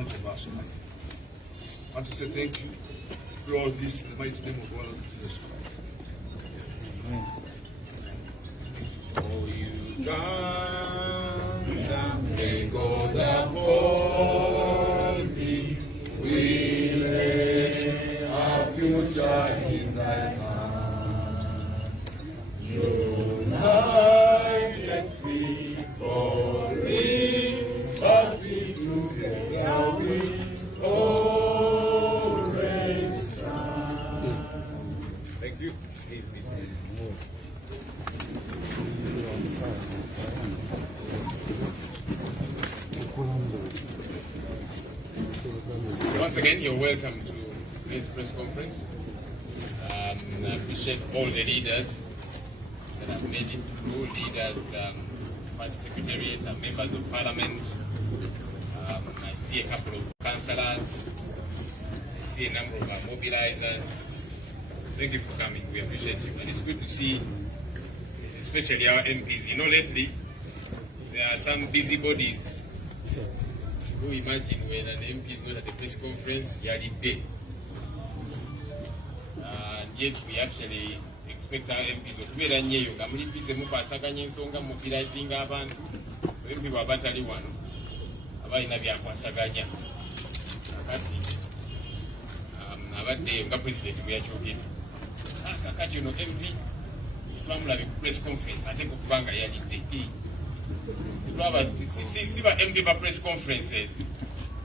none of us. I want to say thank you. We all this in the mighty name of our Lord Jesus Christ. Oh, you Uganda, may God uphold thee. We lay our future in thy hands. United, free, for liberty together we always stand. Thank you. Please be seated. Once again, you're welcome to today's press conference. I appreciate all the leaders that have made it through, leaders, party secretariat, and members of parliament. I see a couple of councillors. I see a number of mobilizers. Thank you for coming. We appreciate you. And it's good to see, especially our MPs. You know, lately, there are some busybodies who imagine when an MP is not at the press conference, you are in day. And yet we actually expect our MPs okubeera nnyo nga muli bize mukwasaganya ensonga mobilizinga abantu. MP bw'abatali wano abalina byakwasaganya. Kakati abadde nga president bwe yakyogedde. Kakati ono MP twamulabye ku press conference ate kubanga yalidde. Siba MP ba press conferences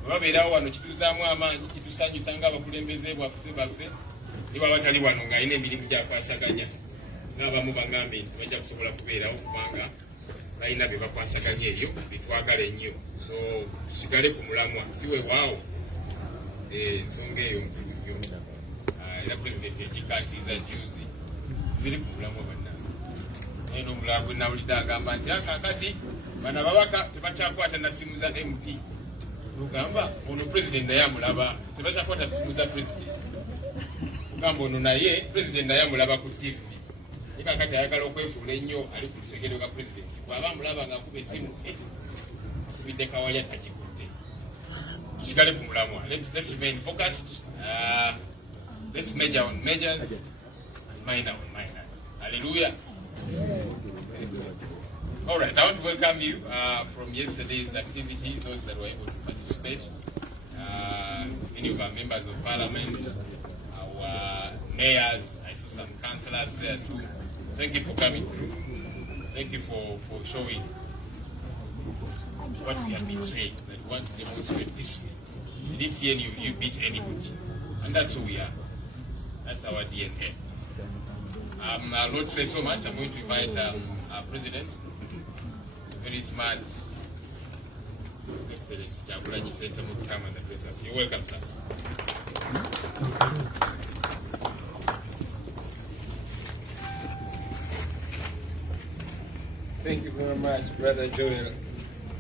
babeerawo wano kituzaamu amaanyi kitusanyusa ng'abakulembeze baffe niba batali wano ng'alina emirimu gyakwasaganya n'abamu bagambe nti bajja kusobola kubeerawo kubanga balina bye bakwasaganya ebyo bitwagala ennyo, so tusigale ku mulamwa si weewaawo ensonga eyo era pulezidenti egikatiriza juzi ziri ku mulamwa bannange naye n'omulala gwe nawulidde agamba nti kakati bano ababaka tebakyakwata na simu za MP lugamba ono president naye amulaba tebakyakwata simu za president kugamba ono naye president naye amulaba ku TV kakati ayagala okwefuula ennyo ali ku lusegere lwa president bw'aba amulaba nga akuba esimu akubidde kawaya tagikutte. Tusigale ku mulamwa. Let's remain focused. Let's major on majors and minor on minors. Hallelujah. All right, I want to welcome you from yesterday's activity, those that were able to participate. Many of our members of parliament, our mayors, I saw some councillors there too. Thank you for coming through. Thank you for showing what we have been saying, that we want to demonstrate this way. We didn't see you beat anybody. And that's who we are. That's our DNA. I'll not say so much. I'm going to invite our president, very smart, Excellency Kyagulanyi Ssentamu, to come and address us. You're welcome, sir. Thank you very much, Brother Joel.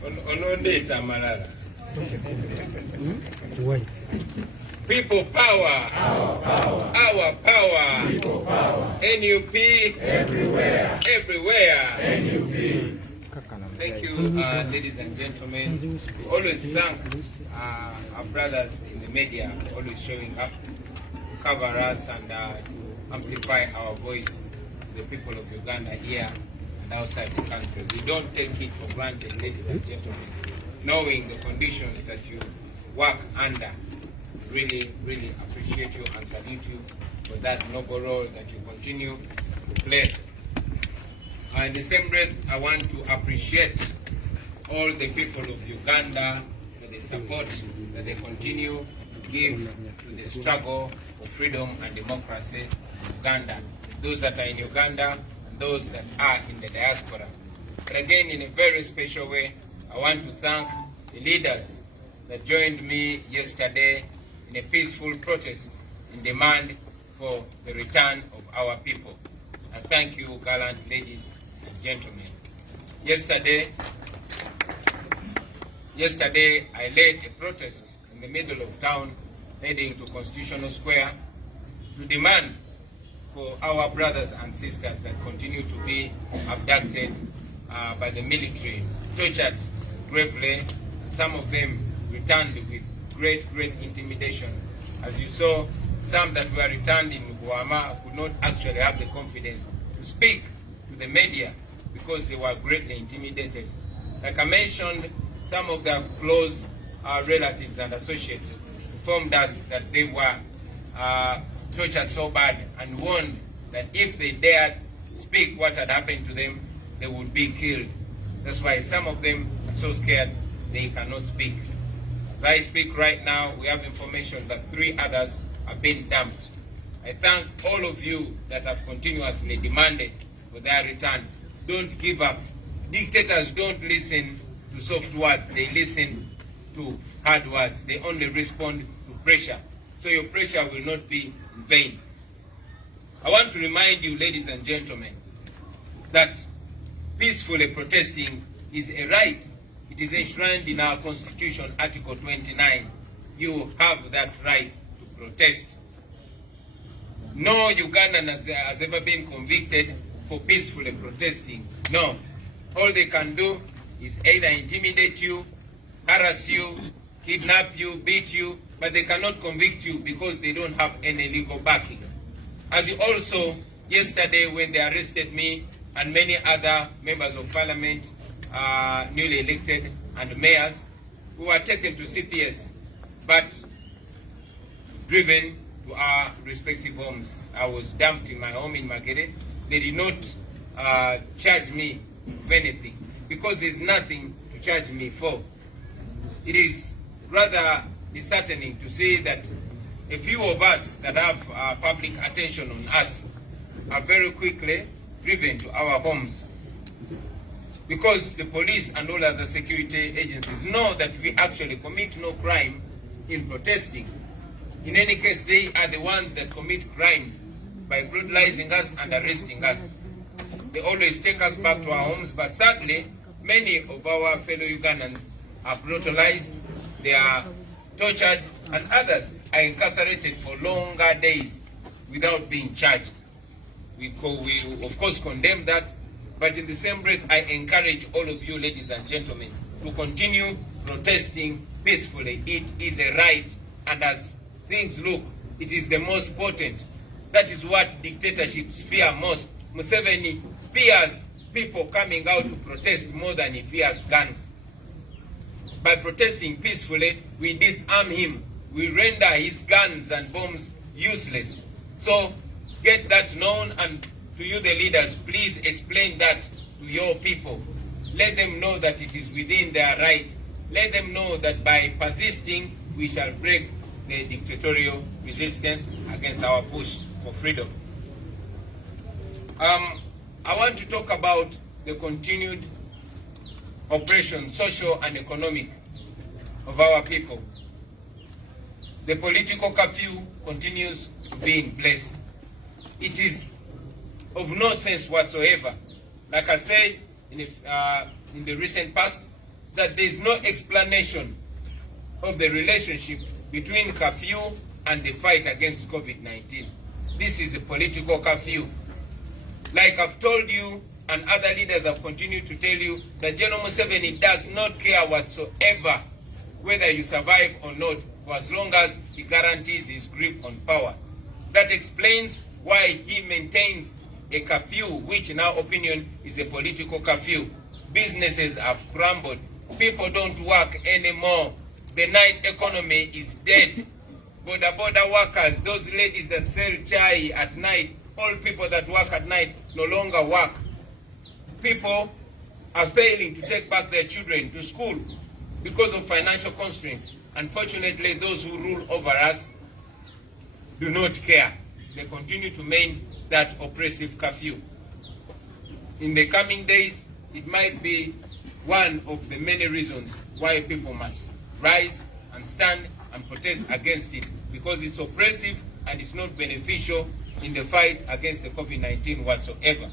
Onondeta Malala. People power. Our power. Our power. People power. NUP. Everywhere. Everywhere. NUP. Thank you, ladies and gentlemen. We always thank our brothers in the media always showing up to cover us and to amplify our voice to the people of Uganda here and outside the country. We don't take it for granted, ladies and gentlemen, knowing the conditions that you work under. Really, really appreciate you and salute you for that noble role that you continue to play. In the same breath, I want to appreciate all the people of Uganda for the support that they continue to give to the struggle for freedom and democracy in Uganda. Those that are in Uganda and those that are in the diaspora. But again, in a very special way, I want to thank the leaders that joined me yesterday in a peaceful protest in demand for the return of our people. And thank you, gallant ladies and gentlemen. Yesterday, I led a protest in the middle of town heading to Constitutional Square to demand for our brothers and sisters that continue to be abducted by the military, tortured gravely, and some of them returned with great intimidation. As you saw, some that were returned in Guama could not actually have the confidence to speak to the media because they were greatly intimidated. Like I mentioned, some of their close relatives and associates informed us that they were tortured so bad and warned that if they dared speak what had happened to them, they would be killed. That's why some of them are so scared they cannot speak. As I speak right now, we have information that 3 others have been dumped. I thank all of you that have continuously demanded for their return. Don't give up. Dictators don't listen to soft words. They listen to hard words. They only respond to pressure. So your pressure will not be in vain. I want to remind you, ladies and gentlemen, that peacefully protesting is a right. It is enshrined in our Constitution, Article 29. You have that right to protest. No Ugandan has ever been convicted for peacefully protesting. No. All they can do is either intimidate you, harass you, kidnap you, beat you, but they cannot convict you because they don't have any legal backing. As you also, yesterday when they arrested me and many other members of parliament, newly elected, and mayors, who were taken to CPS, but driven to our respective homes. I was dumped in my home in Magere. They did not charge me with anything because there's nothing to charge me for. It is rather disheartening to see that a few of us that have public attention on us are very quickly driven to our homes because the police and all other security agencies know that we actually commit no crime in protesting. In any case, they are the ones that commit crimes by brutalizing us and arresting us. They always take us back to our homes, but sadly, many of our fellow Ugandans are brutalized, they are tortured, and others are incarcerated for longer days without being charged. We of course condemn that, but in the same breath, I encourage all of you, ladies and gentlemen, to continue protesting peacefully. It is a right, and as things look, it is the most potent. That is what dictatorships fear most. Museveni fears people coming out to protest more than he fears guns. By protesting peacefully, we disarm him. We render his guns and bombs useless. So get that known, and to you the leaders, please explain that to your people. Let them know that it is within their right. Let them know that by persisting, we shall break the dictatorial resistance against our push for freedom. I want to talk about the continued oppression, social and economic, of our people. The political curfew continues to be in place. It is of no sense whatsoever, like I said in the recent past, that there is no explanation of the relationship between curfew and the fight against COVID-19. This is a political curfew. Like I've told you, and other leaders have continued to tell you, that General Museveni does not care whatsoever whether you survive or not, for as long as he guarantees his grip on power. That explains why he maintains a curfew, which in our opinion is a political curfew. Businesses have crumbled. People don't work anymore. The night economy is dead. Border workers, those ladies that sell chai at night, all people that work at night no longer work. People are failing to take back their children to school because of financial constraints. Unfortunately, those who rule over us do not care. They continue to maintain that oppressive curfew. In the coming days, it might be one of the many reasons why people must rise and stand and protest against it, because it's oppressive and it's not beneficial in the fight against the COVID-19 whatsoever.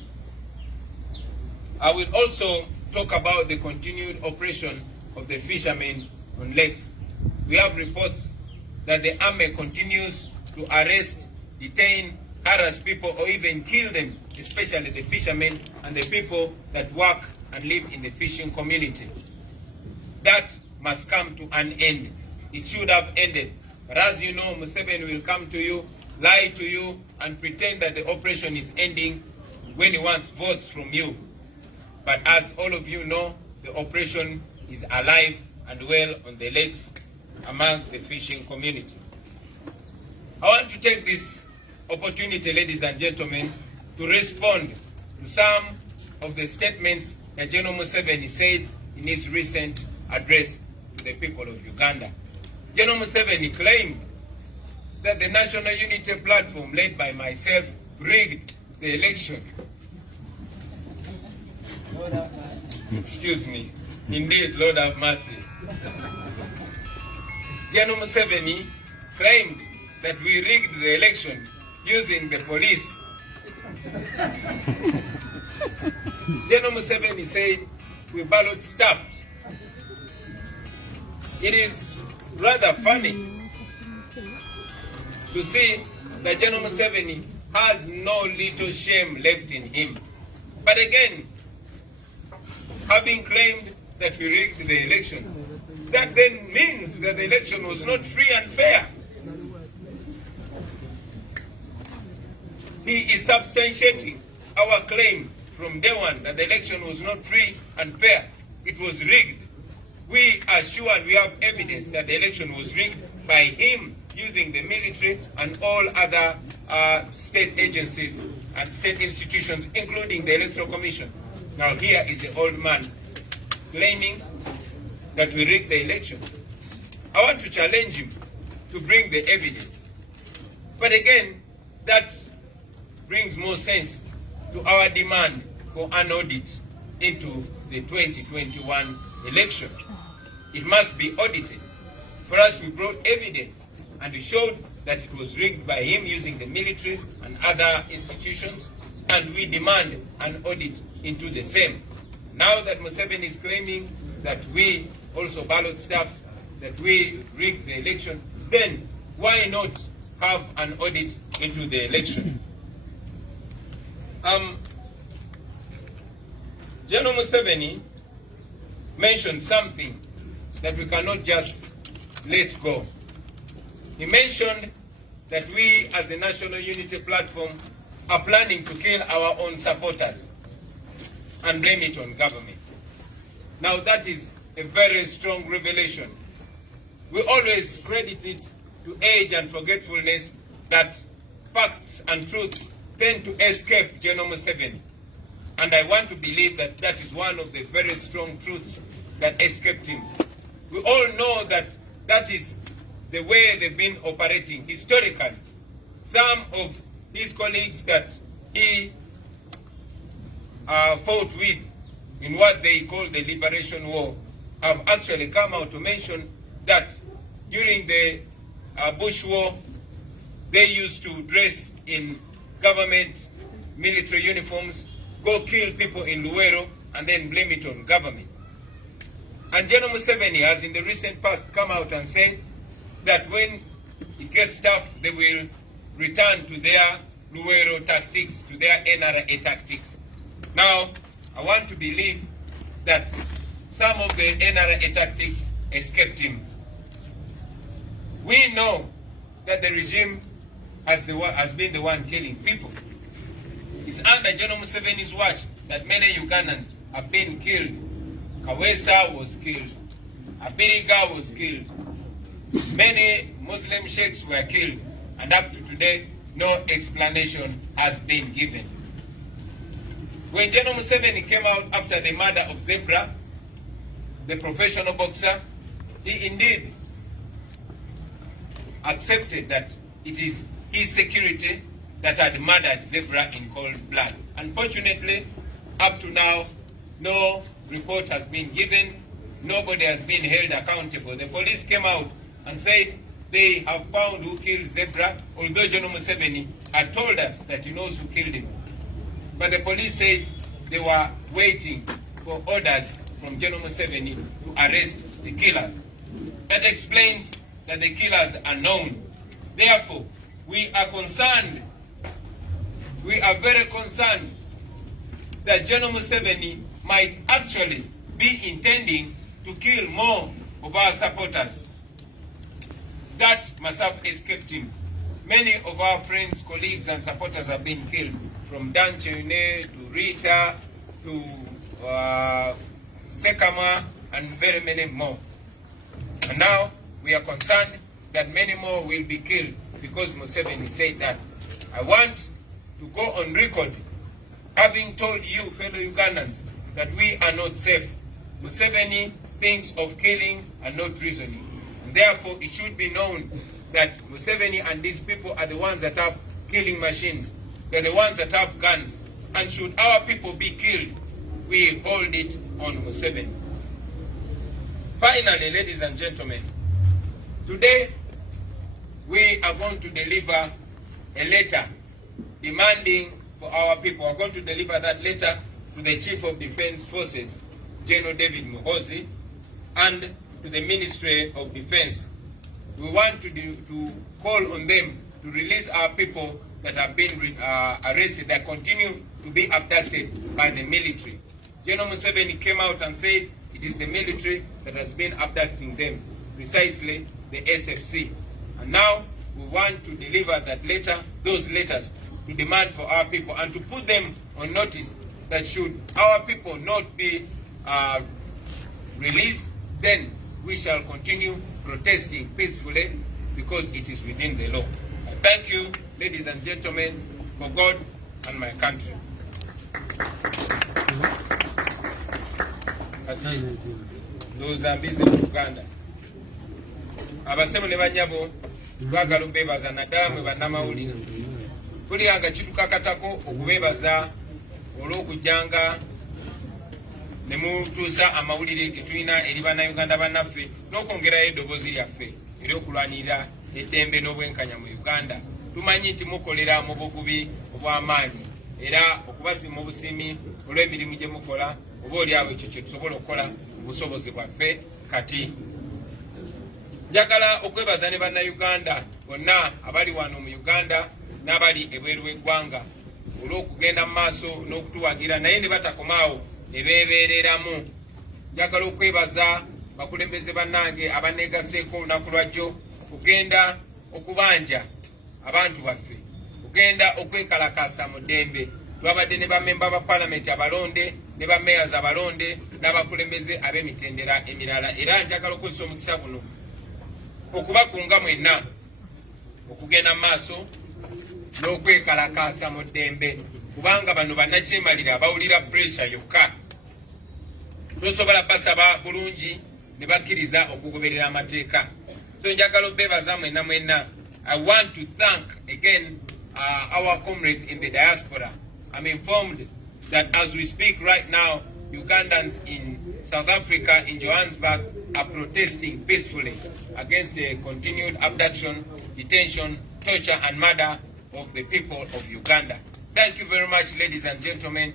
I will also talk about the continued oppression of the fishermen on lakes. We have reports that the army continues to arrest, detain, harass people, or even kill them, especially the fishermen and the people that work and live in the fishing community. That must come to an end. it should have ended. But as you know, Museveni will come to you, lie to you, and pretend that the operation is ending when he wants votes from you. But as all of you know, the operation is alive and well on the lakes among the fishing community. I want to take this opportunity, ladies and gentlemen, to respond to some of the statements that General Museveni said in his recent address to the people of Uganda. General Museveni claimed that the National Unity Platform, led by myself, rigged the election. Excuse me. Indeed, Lord have mercy. General Museveni claimed that we rigged the election using the police. General Museveni said we ballot stuffed. It is rather funny to see that General Museveni has no little shame left in him. But again, having claimed that we rigged the election, that then means that the election was not free and fair. He is substantiating our claim from day one that the election was not free and fair. It was rigged. We are sure and we have evidence that the election was rigged by him using the military and all other state agencies and state institutions, including the Electoral Commission. Now here is the old man claiming that we rigged the election. I want to challenge him to bring the evidence. But again, that brings more sense to our demand for an audit into the 2021 election. It must be audited. For us, we brought evidence and we showed that it was rigged by him using the military and other institutions, and we demand an audit into the same. Now that Museveni is claiming that we also ballot stuffed, that we rigged the election, then why not have an audit into the election? General Museveni mentioned something that we cannot just let go. He mentioned that we as the National Unity Platform are planning to kill our own supporters and blame it on government. Now that is a very strong revelation. We always credit it to age and forgetfulness that facts and truths tend to escape General Museveni. And I want to believe that that is one of the very strong truths that escaped him. We all know that that is the way they've been operating historically. Some of his colleagues that he fought with in what they call the Liberation War have actually come out to mention that during the Bush War, they used to dress in government military uniforms, go kill people in Luwero, and then blame it on government. And General Museveni has in the recent past come out and said that when it gets tough, they will return to their Luwero tactics, to their NRA tactics. Now, I want to believe that some of the NRA tactics escaped him. We know that the regime has been the one killing people. It's under General Museveni's watch that many Ugandans have been killed. Kawesa was killed. Abiriga was killed. Many Muslim sheikhs were killed. And up to today, no explanation has been given. When General Museveni came out after the murder of Zebra, the professional boxer, he indeed accepted that it is his security that had murdered Zebra in cold blood. Unfortunately, up to now, no report has been given. Nobody has been held accountable. The police came out and said they have found who killed Zebra, although General Museveni had told us that he knows who killed him. But the police said they were waiting for orders from General Museveni to arrest the killers. That explains that the killers are known. Therefore, we are concerned, we are very concerned that General Museveni might actually be intending to kill more of our supporters. that Masaf escaped him. Many of our friends, colleagues, and supporters have been killed, from Dan Chene to Rita to Sekama and very many more. And now we are concerned that many more will be killed because Museveni said that. I want to go on record having told you, fellow Ugandans, that we are not safe. Museveni thinks of killing and not reasoning. And therefore, it should be known that Museveni and these people are the ones that have killing machines. They're the ones that have guns. And should our people be killed, we hold it on Museveni. Finally, ladies and gentlemen, today we are going to deliver a letter demanding for our people. We're going to deliver that letter to the Chief of Defense Forces, General David Muhoozi, and to the Ministry of Defense. We want to call on them to release our people that have been arrested, that continue to be abducted by the military. General Museveni came out and said it is the military that has been abducting them, precisely the SFC. And now we want to deliver that letter, those letters, to demand for our people and to put them on notice that should our people not be released, then we shall continue protesting peacefully because it is within the law. I thank you, ladies and gentlemen, for God and my country. Ndoza mbize mu Uganda. Abasemu ne banyabo twagala bebaza nadamu bannamawulire. Tuliranga kitukakatako okubebaza olw'okujjanga ne mutuusa amawulire ge tulina eri bannayuganda bannaffe n'okwongerayo eddoboozi lyaffe ery'okulwanirira eddembe n'obwenkanya mu Uganda. Tumanyi nti mukolera mu bugubi obw'amaanyi era okubasiima obusiimi olw'emirimu gye mukola oba oliawo ekyo kye tusobola okukola mu busobozi bwaffe. Kati njagala okwebaza ne bannayuganda bonna abali wano mu Uganda n'abali ebweru w'eggwanga olw'okugenda mu maaso n'okutuwagira naye ne batakomaawo ne beebeereramu. Njagala okwebaza bakulembeze bannange abaneegaseeko olunaku lwajjo okugenda okubanja abantu baffe, okugenda okwekalakaasa mu ddembe. Twabadde ne bamemba ba palamenti abalonde ne bameyazi abalonde n'abakulembeze ab'emitendera emirala, era njagala okozesa omukisa guno okubakunga mwenna okugenda mu maaso n'okwekalakaasa mu ddembe, kubanga bano bannakyemalira bawulira puresha yokka. Tosobola basaba bulungi ne bakkiriza okugoberera amateeka. So njagala obebaza mwenna mwenna. I want to thank again our comrades in the diaspora. I'm informed that as we speak right now, Ugandans in South Africa, in Johannesburg, are protesting peacefully against the continued abduction, detention, torture and murder of the people of Uganda. Thank you very much, ladies and gentlemen,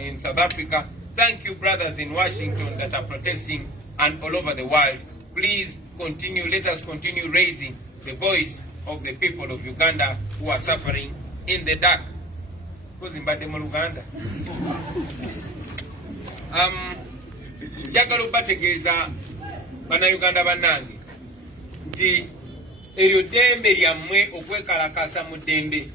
in South Africa. Thank you, brothers in Washington that are protesting and all over the world. Please continue, let us continue raising the voice of the people of Uganda who are suffering in the dark. Njagala okubategeeza bannayuganda bannange nti eryo ddembe lyammwe okwekalakasa mu ddembe.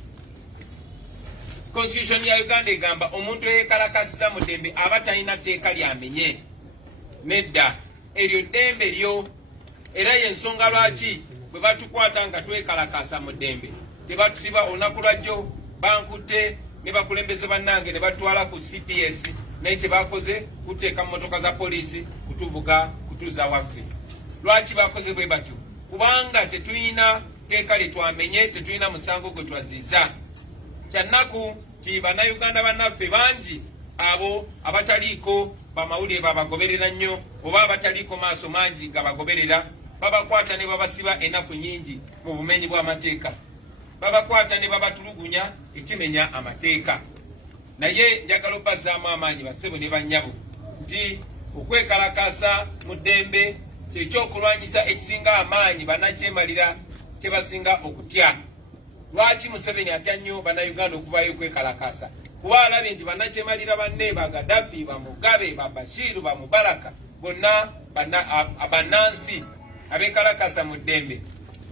Constitution ya Uganda egamba omuntu eyekalakasiza mu ddembe aba talina tteeka lyamenye. Nedda, eryo ddembe lyo, era y'ensonga lwaki bwe batukwata nga twekalakasa mu ddembe tebatusiba. Olunaku lwajjo bankutte ne bakulembeze bannange ne batwala ku CPS, naye kye bakoze kuteeka mu motoka za poliisi kutuvuga kutuuza waffe. Lwaki bakoze bwe batyo? Kubanga tetulina tteeka lye twamenye, tetulina musango gwe twaziza. Kyannaku ti bannayuganda bannaffe bangi abo abataliiko bamawulire babagoberera nnyo oba abataliiko maaso mangi nga bagoberera, babakwata ne babasiba ennaku nnyingi mu bumenyi bw'amateeka, babakwata ne babatulugunya ekimenya amateeka. Naye njagala obbazaamu amaanyi bassebo ne bannyabo nti okwekalakaasa mu ddembe kyekyokulwanyisa ekisinga amaanyi bannakyemalira kye basinga okutya. Lwaki Museveni atya nnyo bannayuganda okuvayo okwekalakaasa? Kuba alabye nti bannakyemalira banne ba Gaddafi, ba Mugabe, ba Bashiru, ba Mubaraka bonna bannansi abekalakasa mu ddembe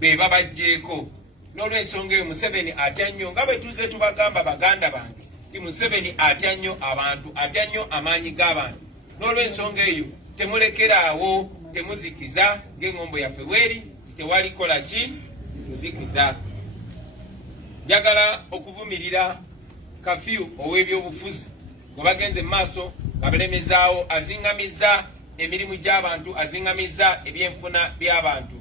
be babajjeeko. N'olw'ensonga eyo Museveni atya nnyo nga bwe tuze tubagamba baganda bange ti Museveni atya nnyo abantu, atya nnyo amaanyi g'abantu. N'olw'ensonga eyo temulekeraawo, temuzikiza ng'engombo yaffe weeri, tewali kola ki kuzikiza. Njagala okuvumirira kafyu ow'ebyobufuzi gwe bagenze mu maaso nga balemezaawo, azingamizza emirimu gy'abantu, azingamizza ebyenfuna by'abantu.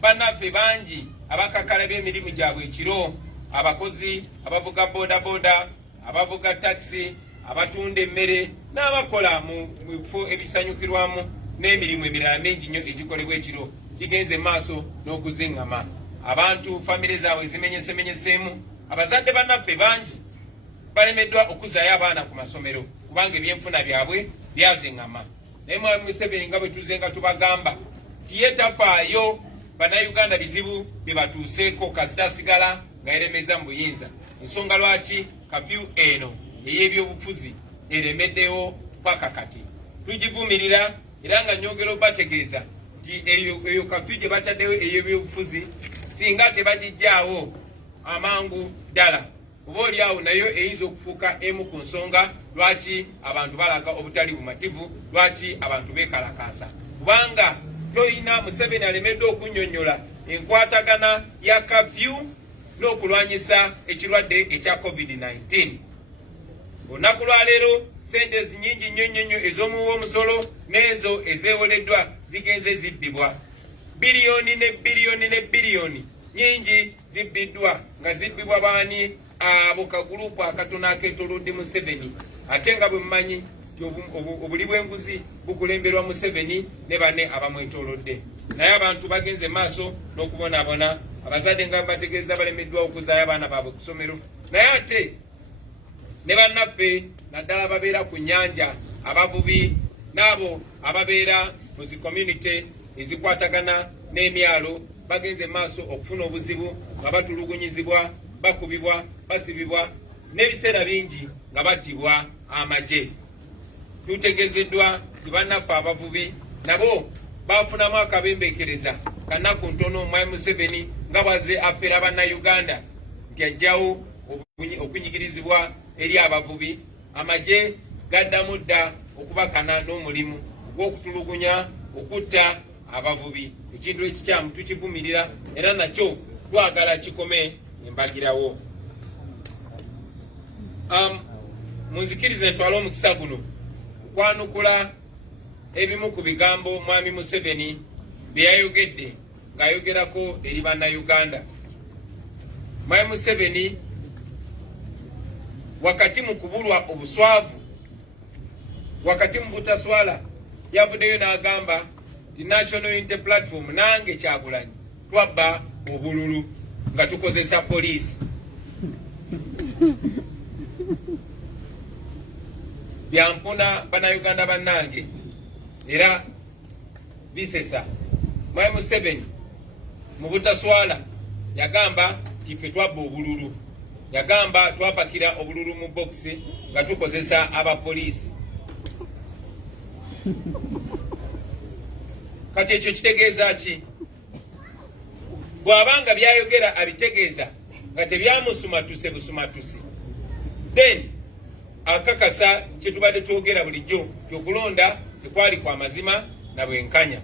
Bannaffe bangi abakakala b'emirimu gyabwe ekiro, abakozi, abavuga bodaboda, abavuga takisi, abatunda emmere n'abakola mu bifo ebisanyukirwamu n'emirimu emirala mingi nnyo egikolebwa ekiro, gigenze maaso n'okuzingama. Abantu famire zaabwe zimenyesemenyeseemu. Abazadde bannaffe bangi balemeddwa okuzaayo abaana ku masomero kubanga ebyenfuna byabwe byazingama. Naye Mwami Museveni nga bwe tuze nga tubagamba tiye tafaayo bannayuganda bizibu bye batuuseeko kasita asigala nga yeremeza mu buyinza. Ensonga lwaki kafyu eno ey'ebyobufuzi eremeddewo paka kati tugivumirira, era nga nyongera obategeeza nti eyo kafyu gye bataddewo ey'ebyobufuzi singa tebagijjaawo amangu ddala, oba oliawo nayo eyinza okufuuka emu ku nsonga lwaki abantu balaga obutali bumativu, lwaki abantu beekalakaasa. Kubanga toyina Museveni alemeddwa okunnyonnyola enkwatagana ya kafyu n'okulwanyisa ekirwadde ekya COVID-19. Olunaku lwa leero sente nyingi nnyo ez'omuwa omusolo n'ezo ezeewoleddwa zigenze zibbibwa. Biliyoni ne biliyoni ne biliyoni nyingi zibbiddwa, nga zibbibwa baani? Abo kagurupu akatono akeetoolodde Museveni. Ate nga bwe mumanyi obuli bw'enguzi bukulemberwa Museveni ne banne abamwetoolodde. Naye abantu bagenze maaso n'okubonaabona, abazadde nga bategeeza balemeddwa okuzaayo abaana baabwe ku ssomero. Naye ate ne bannaffe naddala ababeera ku nnyanja, abavubi n'abo ababeera mu zi community ezikwatagana n'emyalo bagenze maaso okufuna obuzibu nga batulugunyizibwa, bakubibwa, basibibwa, n'ebiseera bingi nga battibwa amagye. Tutegezeddwa nti bannaffe abavubi nabo bafunamu akabembeekereza kanaku ntono Mwami Museveni nga bwaze afeera bannayuganda nti ajjawo okunyigirizibwa eri abavubi. Amagye gaddamu dda okubakana n'omulimu gw'okutulugunya, okutta abavubi. Ekintu ekikyamu tukivumirira era nakyo twagala kikome embagirawo. Munzikirize ntwale omukisa guno okwanukula ebimu ku bigambo Mwami Museveni bye yayogedde ng'ayogerako eri bannayuganda. Mwami Museveni wakati mu kubulwa obuswavu, wakati mu butaswala, yavuddeyo n'agamba ti National Unity Platform nange Kyagulanyi twabba obululu nga tukozesa poliisi. Byampuna bannayuganda bannange era bisesa. Mwami Museveni mu butaswala yagamba ti ffe twabba obululu, yagamba twapakira obululu mu bokisi nga tukozesa abapoliisi. Kati ekyo kitegeeza ki? Bw'abanga byayogera abitegeeza nga tebyamusumatuse busumatuse, then akakasa kye tubadde twogera bulijjo okulonda tekwali kwa mazima na bwenkanya.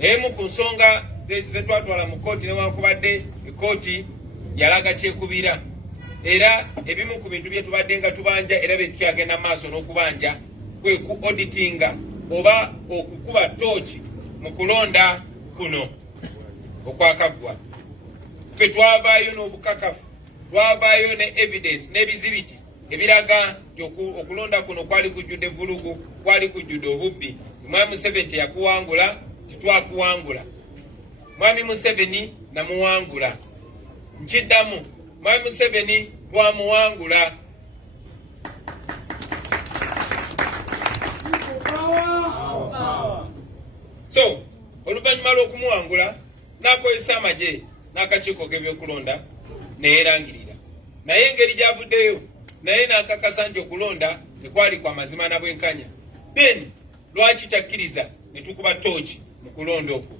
Emu ku nsonga ze twatwala mu kooti newankubadde ekooti yalaga kyekubira, era ebimu ku bintu bye tubadde nga tubanja era bye tukyagenda maaso n'okubanja kwe ku auditinga oba okukuba tooki mu kulonda kuno okwakaggwa. Ffe twavaayo n'obukakafu, twavaayo ne evidence n'ebizibiti ebiraga nti okulonda kuno kwali kujjudde vulugu, kwali kujjudde obubbi. Mwami Museveni teyakuwangula, titwakuwangula. Mwami Museveni namuwangula. Nkiddamu, Mwami Museveni twamuwangula. So oluvannyuma lw'okumuwangula n'akozesa amagye n'akakiiko k'ebyokulonda neerangirira, naye engeri gy'avuddeyo naye n'akakasa nti okulonda tekwali kwa mazima na bwenkanya. Then lwaki takkiriza ne tukuba tooki mu kulonda okwo?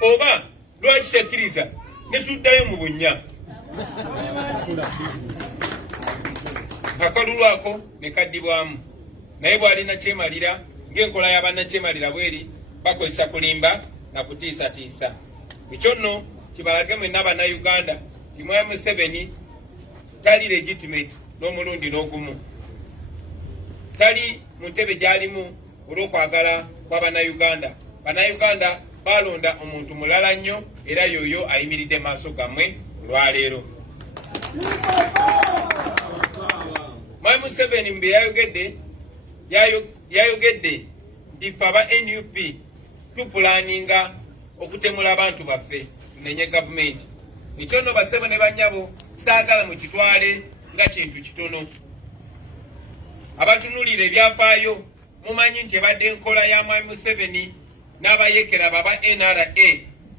Oba lwaki tekkiriza ne tuddayo mu bunnya akalulwako ne kaddibwamu naye bw'alina kyemalira ng'enkola y'abannakyemalira bweri bakozesa kulimba na kutiisatiisa ekyo nno kibalage mwenna bannayuganda Mwai Museveni tali legitimate n'omulundi n'ogumu tali mu ntebe gy'alimu olw'okwagala kw'abannayuganda. Bannayuganda balonda omuntu mulala nnyo era y'oyo ayimiridde maaso gammwe olwaleero. Mwai Museveni mbe yayogedde nti ffe aba NUP tupulaninga okutemula abantu baffe tunenye gavumenti. Ekyo nno basebo ne bannyabo saagala mu kitwale nga kintu kitono. Abatunulira ebyafaayo mumanyi nti ebadde enkola ya Mwai Museveni n'abayekera baba NRA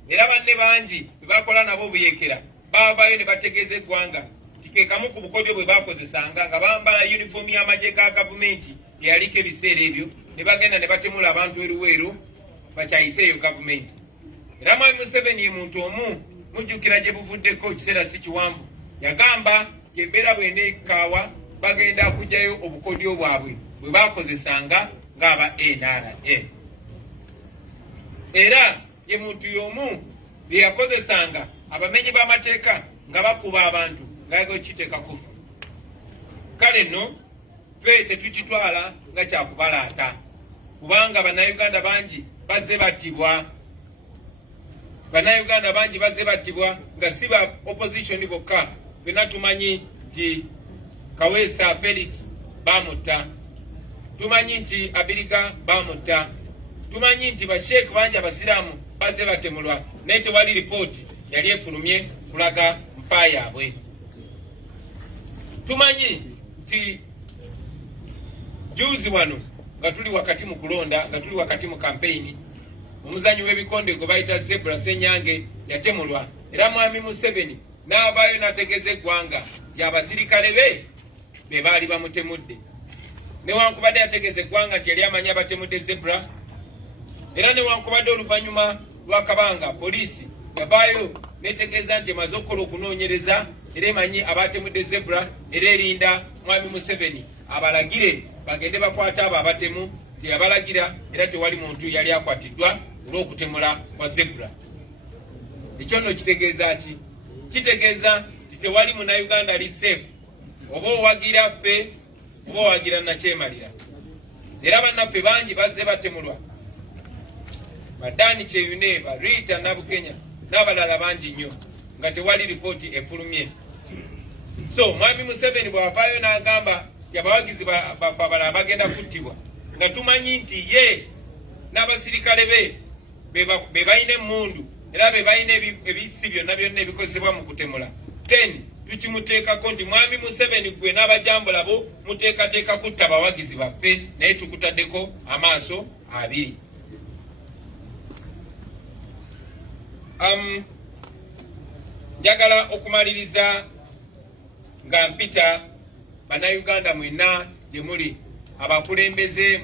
era banne bangi bwe bakola nabo obuyekera baavayo ne bategeeza eggwanga nti ke kamu ku bukodyo bwe bakozesanga nga bambala yunifoomu y'amagye ga gavumenti eyaliko ebiseera ebyo ne bagenda ne batemula abantu eruweero bakyayiseeyo gavumenti. Era Mwai Museveni ye muntu omu mujjukira gye buvuddeko kiseera si kiwanvu yagamba embeera bw'eneekaawa bagenda kugyayo obukodyo bwabwe bwe bakozesanga ng'aba NRA. Era ye muntu y'omu bye yakozesanga abamenyi b'amateeka nga bakuba abantu ng'ayagala okiteekako. Kale nno ffe tetukitwala nga kyakubalaata kubanga bannayuganda bangi bazze battibwa. Bannayuganda bangi bazze battibwa nga si ba opposition bokka. Ffenna tumanyi nti Kaweesa Felix bamutta, tumanyi nti Abiriga bamutta, tumanyi nti basheek bangi abasiraamu bazze batemulwa naye tewali ripooti yali efulumye kulaga mpa yaabwe. Tumanyi nti juzi wano nga tuli wakati mu kulonda nga tuli wakati mu kampeyini omuzanyi w'ebikonde gwe bayita Zebra Ssenyange yatemulwa era Mwami Museveni n'avaayo n'ategeeza eggwanga y'abasirikale be baali bamutemudde. Newankubadde yategeeza eggwanga nti yali amanyi abatemudde Zebra era newankubadde oluvannyuma lwa kabanga poliisi yavaayo netegeeza nti emaze okukola okunoonyereza era emanyi abatemudde Zebra era erinda Mwami Museveni abalagire bagende bakwate abo abatemu teyabalagira era tewali muntu yali akwatiddwa olw'okutemula kwa Zebra. Ekyo nno kitegeeza ki? Kitegeeza nti tewali munnayuganda ali safe oba owagira ffe oba owagira nakyemalira. Era bannaffe bangi bazze batemulwa Badani Kyeyune, Rita Nabukenya n'abalala bangi nnyo nga tewali ripooti efulumye. So Mwami Museveni bw'avaayo n'agamba abawagizi balala bagenda kuttibwa nga tumanyi nti ye n'abasirikale be balina emmundu era be balina ebisi byonna ebikozesebwa mu kutemula. Then tukimuteekako nti Mwami Museveni gwe n'abajambula bo muteekateeka kutta abawagizi baffe naye tukutaddeko amaaso abiri. Njagala okumaliriza nga mpita bannayuganda mwenna gye muli abakulembeze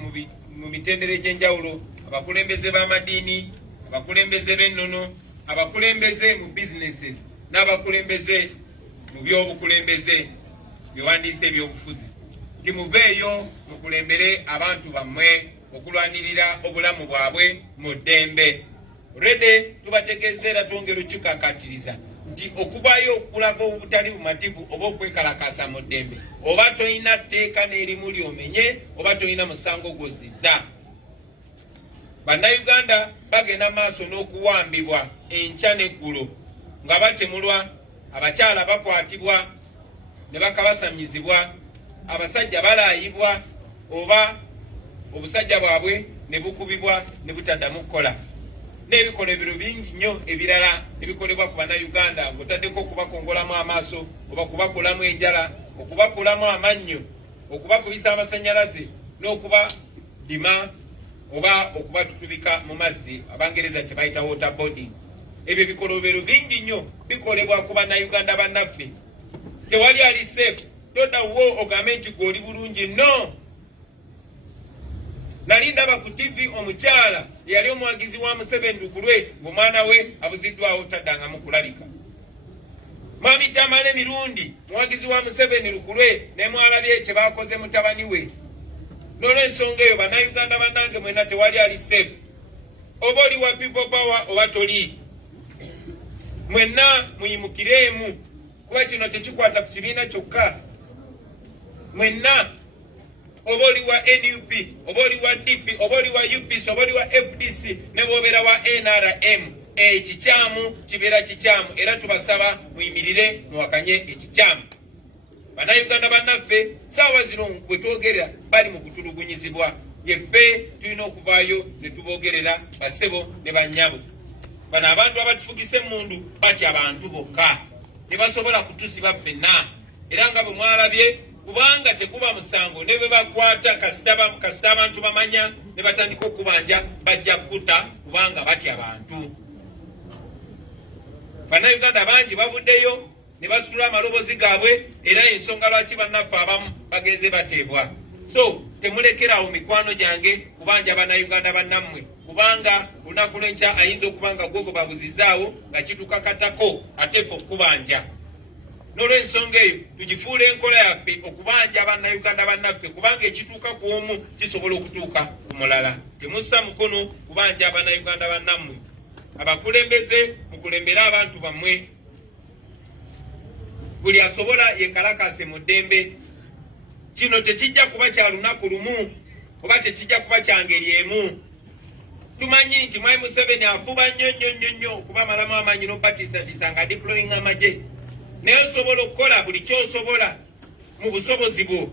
mu mitendera egy'enjawulo, abakulembeze b'amadiini, abakulembeze b'ennono, abakulembeze mu businesses n'abakulembeze mu by'obukulembeze byewandiise ebyobufuzi nti muveeyo mukulembere abantu bammwe okulwanirira obulamu bwabwe mu ddembe. Rede tubategeeza era twongera okukikakatiriza nti okuvaayo okulaga obutali bumativu oba okwekalakasa mu ddembe oba tolina tteeka n'erimu lyomenye oba tolina musango gwozizza. Bannayuganda bagenda maaso n'okuwambibwa enkya n'eggulo nga batemulwa, abakyala bakwatibwa ne bakabasamyizibwa, abasajja balaayibwa oba obusajja bwabwe ne bukubibwa ne butaddamu kukola. N'ebikolebero bingi nnyo ebirala ebikolebwa ku bannayuganda ng'otaddeko okubakongolamu amaaso oba kubakulamu enjala, okubakulamu amannyo, okubakubisa amasannyalaze n'okubadima oba okubatutubika mu mazzi Abangereza kye bayita waterboarding. Ebyo bikolobero bingi nnyo bikolebwa ku bannayuganda bannaffe. Tewali ali safe. Toddawo ogambe nti gw'oli bulungi. No! Nali ndaba ku TV omukyala yali omwagizi wa Museveni lukulwe ng'omwana we abuziddwawo taddanga mu kulabika. Mwami Tamale Mirundi mwagizi wa Museveni lukulwe ne mwalabye kye baakoze mutabani we. N'olw'ensonga eyo bannayuganda bannange mwenna tewali ali safe. Oba oli wa people power oba toli. Mwenna muyimukireemu kuba kino tekikwata ku kibiina kyokka. Mwenna oba oli wa NUP, oba oli wa DP, oba oli wa UPC, oba oli wa FDC, ne bw'obeera wa NRM, ekikyamu kibeera kikyamu era tubasaba muyimirire muwakanye ekikyamu. Bannayuganda bannaffe saawa zino bwe twogerera bali mu kutulugunyizibwa. Yeffe tulina okuvaayo ne tuboogerera bassebo ne bannyabo. Bano abantu abatufugisa emmundu batya abantu bokka, tebasobola kutusiba ffenna. Era nga bwe mwalabye kubanga tekuba musango ne bwe bakwata kasita abantu bamanya ne batandika okubanja bajja kutta kubanga batya abantu. Bannayuganda bangi bavuddeyo ne basitula amalobozi gaabwe era ensonga lwaki bannaffe abamu bagenze bateebwa. So temulekerawo mikwano gyange kubanja bannayuganda bannammwe kubanga lunaku lw'enkya ayinza okubanga gwogo babuzizaawo nga kitukakatako ate ffe okubanja. N'olw'ensonga eyo tugifuula enkola yaffe okubanja bannayuganda bannaffe kubanga ekituuka ku omu kisobola okutuuka ku mulala. Temussa mukono kubanja bannayuganda bannammwe. Abakulembeze mukulembere abantu bammwe. Buli asobola yekalakase mu ddembe. Kino tekijja kuba kya lunaku lumu oba tekijja kuba kya ngeri emu. Tumanyi nti Mwami Museveni afuba nnyo kuba malamu amanyi n'obatiisatiisa nga deploying amagye. Naye osobola okukola buli ky'osobola mu busobozi bwo.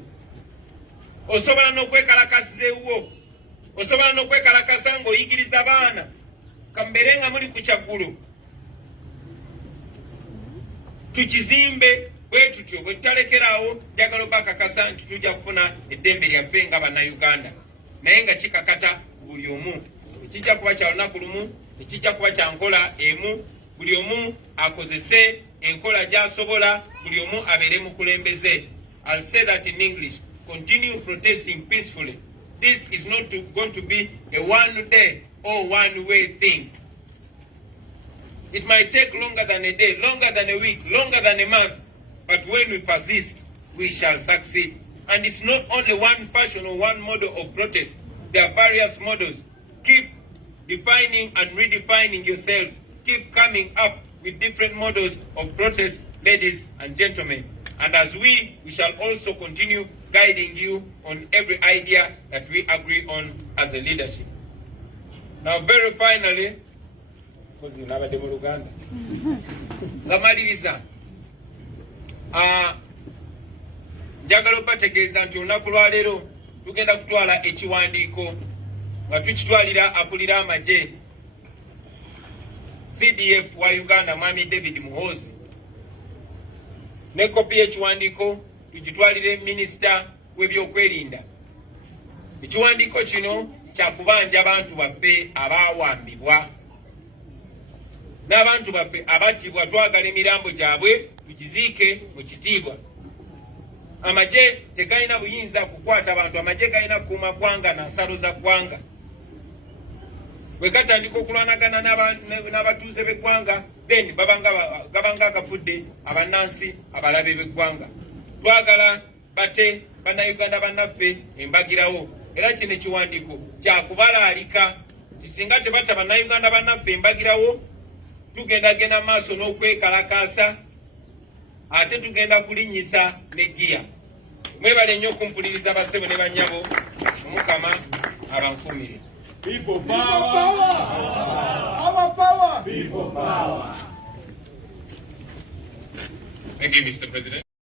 Osobola n'okwekalakasa ewuwo. Osobola n'okwekalakasa ng'oyigiriza baana. Kambeere nga muli ku kyaggulo. Tukizimbe bwe tutyo bwe tutalekerawo njagala obakakasa nti tujja kufuna eddembe lyaffe nga bannayuganda. Naye nga kikakata buli omu. Tekijja kuba kya lunaku lumu, tekijja kuba kya nkola emu. Buli omu akozese enkola gy'asobola, buli omu abeere mukulembeze. I'll say that in English. Continue protesting peacefully. This is not going to be a one day or one way thing. It might take longer than a day, longer than a week, longer than a month. But when we persist, we shall succeed. And it's not only one fashion or one model of protest. There are various models. Keep defining and redefining yourselves. Keep coming up with different models of protest, ladies and gentlemen. And as we shall also continue guiding you on every idea that we agree on as a leadership. Now, very finally, ngamaliriza, njagala obategeeza nti olunaku lwa leero tugenda kutwala ekiwandiiko nga tukitwalira akulira amagye CDF wa Uganda Mwami David Muhoozi. Ne kopi y'ekiwandiiko tugitwalire minisita w'ebyokwerinda. Ekiwandiiko kino kya kubanja abantu baffe abaawambibwa n'abantu baffe abattibwa. Twagala emirambo gyabwe tugiziike mu kitiibwa. Amagye tegalina buyinza kukwata abantu. Amagye galina kukuuma ggwanga na nsalo za ggwanga. Bwe gatandika okulwanagana n'abatuuze b'eggwanga, then gabanga agafudde abannansi abalabe b'eggwanga. Twagala bate bannayuganda bannaffe embagirawo. Era kino ekiwandiiko kya kubalaalika nti singa tebatta bannayuganda bannaffe embagirawo, tugendagenda maaso n'okwekalakaasa ate tugenda kulinnyisa ne giya. Mwebale nnyo okumpuliriza bassebo ne bannyabo. Omukama abankumire. People power! Our power! People power! Thank you, Mr. President.